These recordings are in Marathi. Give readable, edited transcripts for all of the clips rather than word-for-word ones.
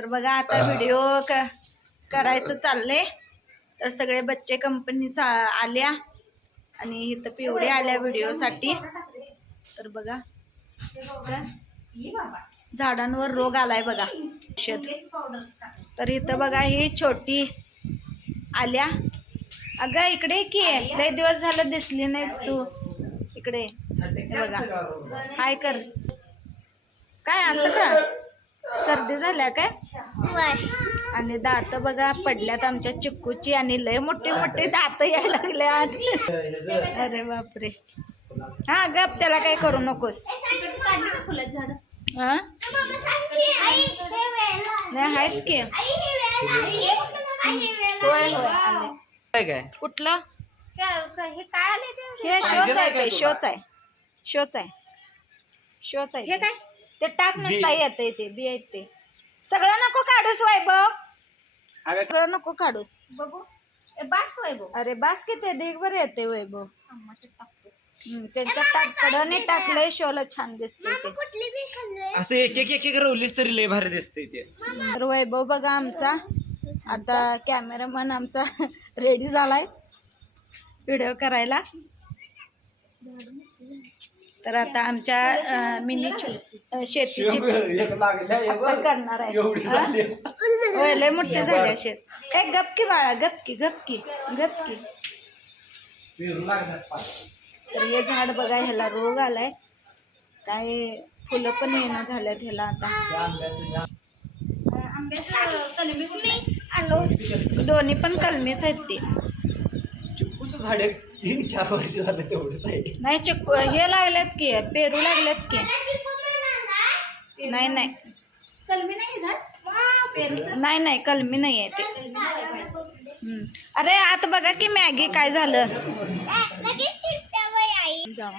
तर बघा आता व्हिडिओ करायचं चाललंय. तर सगळे बच्चे कंपनीचा आल्या आणि इथं पिवडे आल्या व्हिडिओसाठी. तर बघा झाडांवर रोग आलाय बघा. तर इथं बघा ही छोटी आल्या. अगं इकडे की लय दिवस झालं दिसली नाहीस तू. इकडे बघा हाय कर. काय असं का सर्दी झाल्या काय? आणि दात बघा पडल्यात आमच्या चिक्कूची आणि लय मोठी मोठी दात यायला लागल्यात. अरे बापरे. हा गप त्याला काही करू नकोस. हा नाही आहेत की. होय होय आले. कुठलं हे काय आले? हे शोच आहे ते. शोच आहे हे काय ते टाक नसता येते ते बी आहेत ते. सगळं नको काढूस वैभव. सगळं नको काढूस. बघू बास वैभव. अरे बास किती ढीग बर येते वैभव. त्यांच्या टाककडे टाकलंय शोला छान दिसते ते. असं एक एक रोवलीस तरी लय भारी दिसते ते. तर वैभव बघा आमचा आता कॅमेरामन आमचा रेडी झालाय व्हिडिओ करायला. तर आता आमच्या मिनी शेतीची करणार आहे. होय लय मोठे झाले शेत. काय गपकी बाळा गपकी गपकी गपकी. तर हे झाड बघा ह्याला रोग आलाय. काय फुलं पण येणं झाल्यात ह्याला आता. दोन्ही पण कलमीच आहेत ते. चिक्कूचं झाड 3-4 वर्ष झालं तेवढंच आहे. नाही चिक्कू हे लागल्यात की पेरू लागल्यात की. नाही नाही कलमी नाही कलमी नाही आहे ते. अरे आता बघा की मॅगी काय झालं. जावा.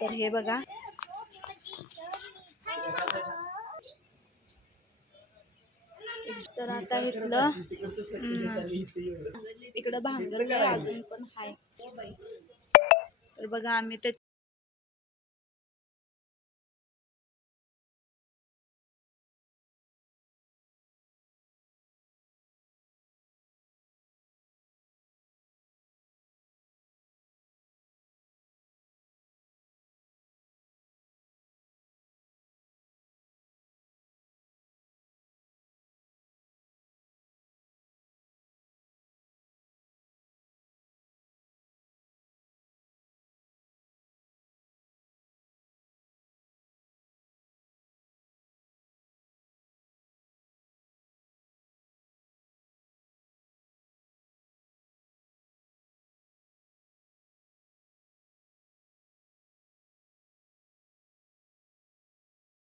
तर हे बघा तर आता इथलं इकडं भांगर अजून पण हाय. तर बघा आम्ही